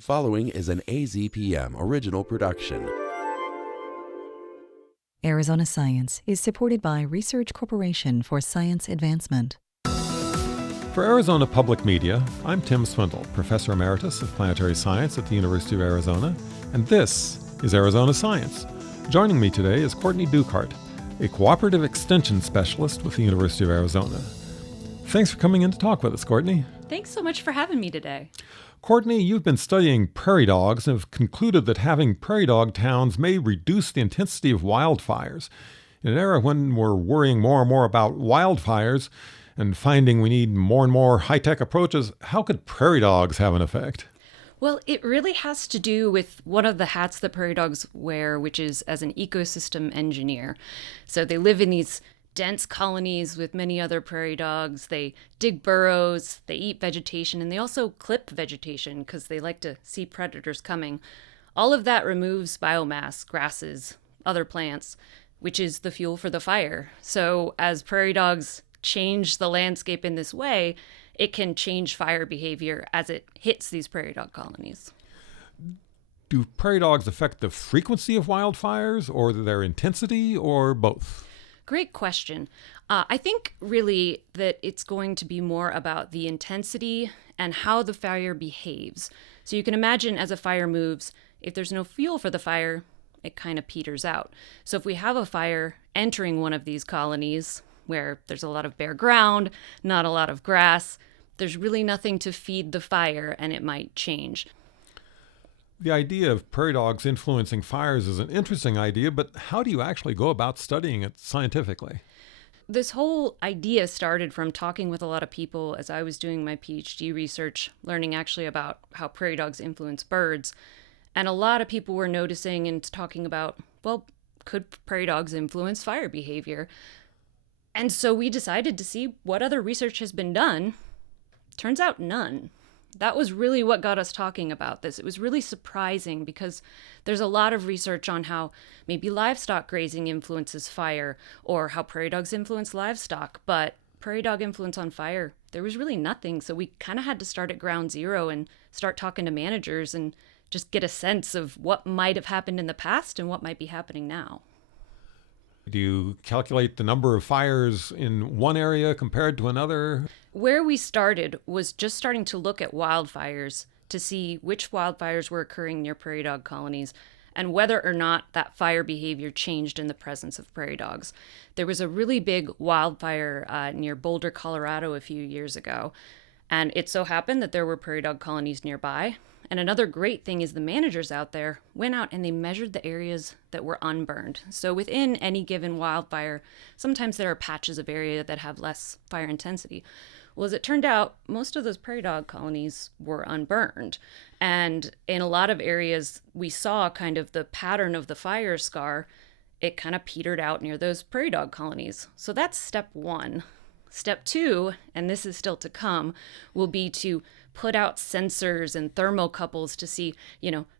Following is an AZPM original production. Arizona Science is supported by Research Corporation for Science Advancement. For Arizona Public Media, I'm Tim Swindle, Professor Emeritus of Planetary Science at the University of Arizona, and this is Arizona Science. Joining me today is Courtney Duchardt, a Cooperative Extension Specialist with the University of Arizona. Thanks for coming in to talk with us, Courtney. Thanks so much for having me today. Courtney, you've been studying prairie dogs and have concluded that having prairie dog towns may reduce the intensity of wildfires. In an era when we're worrying more and more about wildfires and finding we need more and more high-tech approaches, how could prairie dogs have an effect? Well, it really has to do with one of the hats that prairie dogs wear, which is as an ecosystem engineer. So they live in these dense colonies with many other prairie dogs. They dig burrows, they eat vegetation, and they also clip vegetation because they like to see predators coming. All of that removes biomass, grasses, other plants, which is the fuel for the fire. So as prairie dogs change the landscape in this way, it can change fire behavior as it hits these prairie dog colonies. Do prairie dogs affect the frequency of wildfires or their intensity or both? Great question. I think really that it's going to be more about the intensity and how the fire behaves. So you can imagine as a fire moves, if there's no fuel for the fire, it kind of peters out. So if we have a fire entering one of these colonies where there's a lot of bare ground, not a lot of grass, there's really nothing to feed the fire and it might change. The idea of prairie dogs influencing fires is an interesting idea, but how do you actually go about studying it scientifically? This whole idea started from talking with a lot of people as I was doing my PhD research, learning actually about how prairie dogs influence birds. And a lot of people were noticing and talking about, well, could prairie dogs influence fire behavior? And so we decided to see what other research has been done. Turns out none. That was really what got us talking about this. It was really surprising because there's a lot of research on how maybe livestock grazing influences fire or how prairie dogs influence livestock, but prairie dog influence on fire, there was really nothing. So we kind of had to start at ground zero and start talking to managers and just get a sense of what might have happened in the past and what might be happening now. Do you calculate the number of fires in one area compared to another? Where we started was just starting to look at wildfires to see which wildfires were occurring near prairie dog colonies and whether or not that fire behavior changed in the presence of prairie dogs. There was a really big wildfire near Boulder, Colorado a few years ago, and it so happened that there were prairie dog colonies nearby. And another great thing is the managers out there went out and they measured the areas that were unburned. So within any given wildfire, sometimes there are patches of area that have less fire intensity. Well, as it turned out, most of those prairie dog colonies were unburned. And in a lot of areas, we saw kind of the pattern of the fire scar. It kind of petered out near those prairie dog colonies. So that's step one. Step two, and this is still to come, will be to put out sensors and thermocouples to see,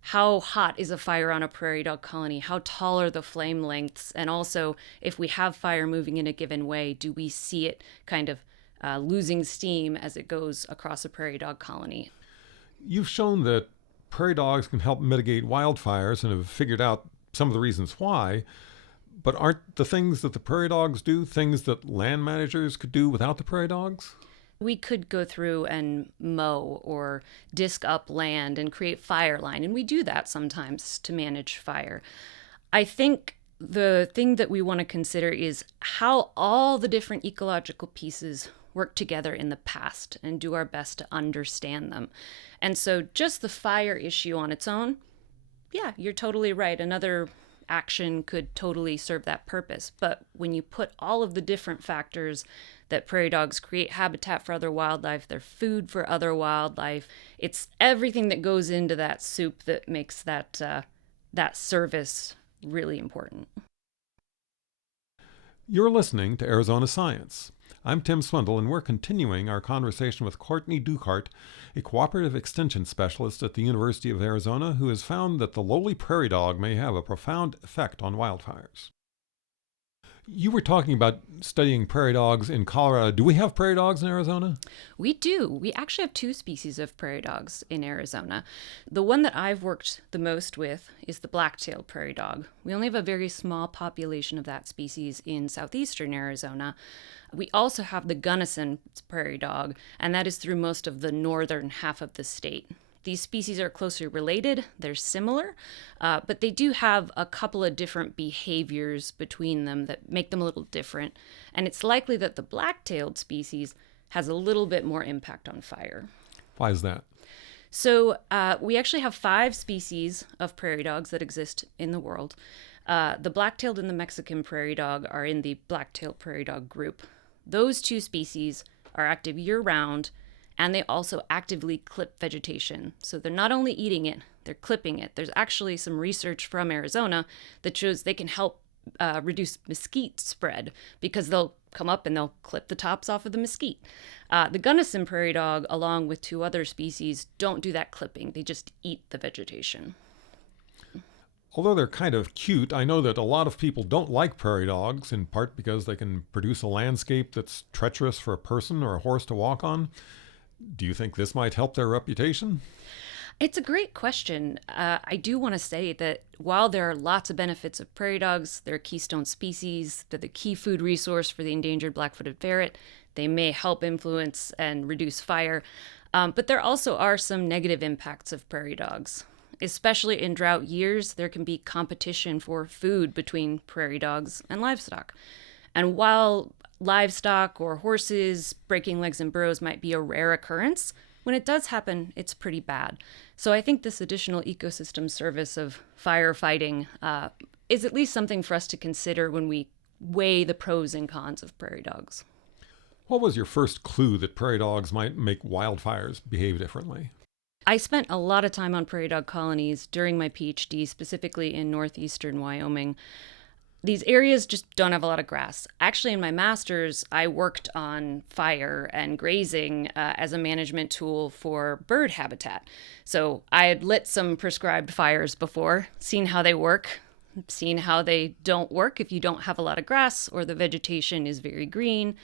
how hot is a fire on a prairie dog colony? How tall are the flame lengths? And also, if we have fire moving in a given way, do we see it kind of losing steam as it goes across a prairie dog colony? You've shown that prairie dogs can help mitigate wildfires and have figured out some of the reasons why. But aren't the things that the prairie dogs do things that land managers could do without the prairie dogs? We could go through and mow or disc up land and create fire line, and we do that sometimes to manage fire. I think the thing that we want to consider is how all the different ecological pieces work together in the past and do our best to understand them. And so just the fire issue on its own, yeah, you're totally right. Another action could totally serve that purpose. But when you put all of the different factors that prairie dogs create habitat for other wildlife, they're food for other wildlife, it's everything that goes into that soup that makes that service really important. You're listening to Arizona Science. I'm Tim Swindle, and we're continuing our conversation with Courtney Duchardt, a cooperative extension specialist at the University of Arizona who has found that the lowly prairie dog may have a profound effect on wildfires. You were talking about studying prairie dogs in Colorado. Do we have prairie dogs in Arizona? We do. We actually have two species of prairie dogs in Arizona. The one that I've worked the most with is the black-tailed prairie dog. We only have a very small population of that species in southeastern Arizona. We also have the Gunnison prairie dog, and that is through most of the northern half of the state. These species are closely related, they're similar, but they do have a couple of different behaviors between them that make them a little different. And it's likely that the black-tailed species has a little bit more impact on fire. Why is that? So we actually have 5 species of prairie dogs that exist in the world. The black-tailed and the Mexican prairie dog are in the black-tailed prairie dog group. Those 2 species are active year-round, and they also actively clip vegetation. So they're not only eating it, they're clipping it. There's actually some research from Arizona that shows they can help reduce mesquite spread because they'll come up and they'll clip the tops off of the mesquite. The Gunnison prairie dog, along with 2 other species, don't do that clipping. They just eat the vegetation. Although they're kind of cute, I know that a lot of people don't like prairie dogs, in part because they can produce a landscape that's treacherous for a person or a horse to walk on. Do you think this might help their reputation? It's a great question. I do want to say that while there are lots of benefits of prairie dogs, they're a keystone species, they're the key food resource for the endangered black-footed ferret, they may help influence and reduce fire, but there also are some negative impacts of prairie dogs. Especially in drought years, there can be competition for food between prairie dogs and livestock. And while livestock or horses breaking legs in burrows might be a rare occurrence, when it does happen, it's pretty bad. So I think this additional ecosystem service of firefighting is at least something for us to consider when we weigh the pros and cons of prairie dogs. What was your first clue that prairie dogs might make wildfires behave differently? I spent a lot of time on prairie dog colonies during my PhD, specifically in northeastern Wyoming. These areas just don't have a lot of grass. Actually, in my master's, I worked on fire and grazing as a management tool for bird habitat. So I had lit some prescribed fires before, seen how they work, seen how they don't work if you don't have a lot of grass or the vegetation is very green.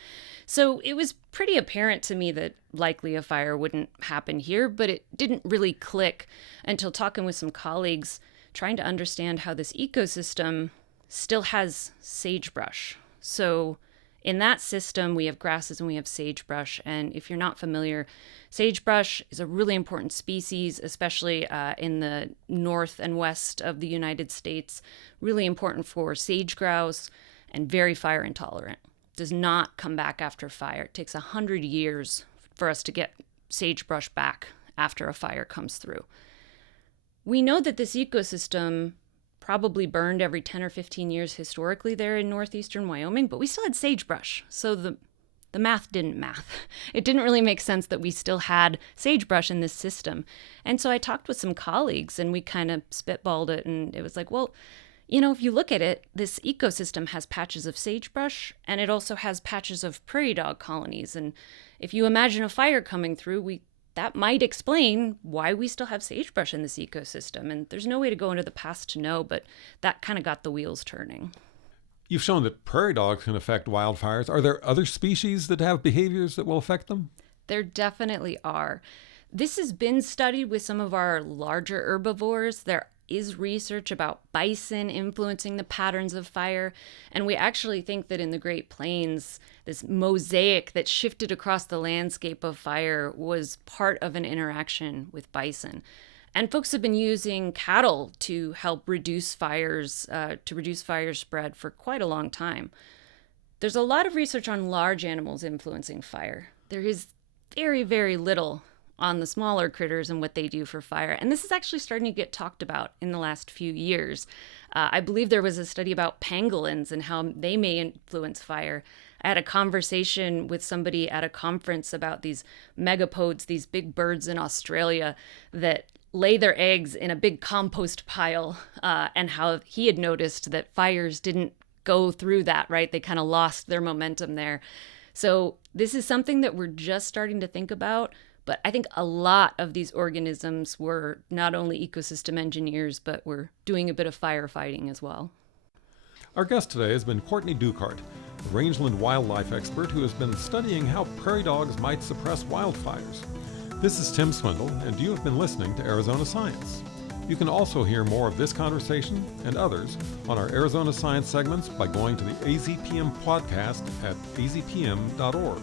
So it was pretty apparent to me that likely a fire wouldn't happen here, but it didn't really click until talking with some colleagues, trying to understand how this ecosystem still has sagebrush. So in that system, we have grasses and we have sagebrush. And if you're not familiar, sagebrush is a really important species, especially in the north and west of the United States. Really important for sage grouse and very fire intolerant. Does not come back after fire. It takes 100 years for us to get sagebrush back after a fire comes through. We know that this ecosystem probably burned every 10 or 15 years historically there in northeastern Wyoming, but we still had sagebrush. So the math didn't math. It didn't really make sense that we still had sagebrush in this system. And so I talked with some colleagues and we kind of spitballed it, and it was like, well, you know, if you look at it, this ecosystem has patches of sagebrush and it also has patches of prairie dog colonies. And if you imagine a fire coming through, that might explain why we still have sagebrush in this ecosystem. And there's no way to go into the past to know, but that kind of got the wheels turning. You've shown that prairie dogs can affect wildfires. Are there other species that have behaviors that will affect them? There definitely are. This has been studied with some of our larger herbivores. There is research about bison influencing the patterns of fire. And we actually think that in the Great Plains, this mosaic that shifted across the landscape of fire was part of an interaction with bison. And folks have been using cattle to help reduce fires, fire spread for quite a long time. There's a lot of research on large animals influencing fire. There is very, very little on the smaller critters and what they do for fire. And this is actually starting to get talked about in the last few years. I believe there was a study about pangolins and how they may influence fire. I had a conversation with somebody at a conference about these megapodes, these big birds in Australia that lay their eggs in a big compost pile, and how he had noticed that fires didn't go through that, right? They kind of lost their momentum there. So this is something that we're just starting to think about. But I think a lot of these organisms were not only ecosystem engineers, but were doing a bit of firefighting as well. Our guest today has been Courtney Duchardt, a rangeland wildlife expert who has been studying how prairie dogs might suppress wildfires. This is Tim Swindle, and you have been listening to Arizona Science. You can also hear more of this conversation and others on our Arizona Science segments by going to the AZPM podcast at azpm.org.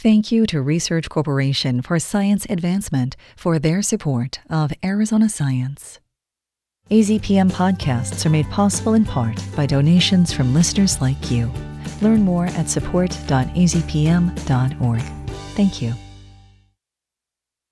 Thank you to Research Corporation for Science Advancement for their support of Arizona Science. AZPM podcasts are made possible in part by donations from listeners like you. Learn more at support.azpm.org. Thank you.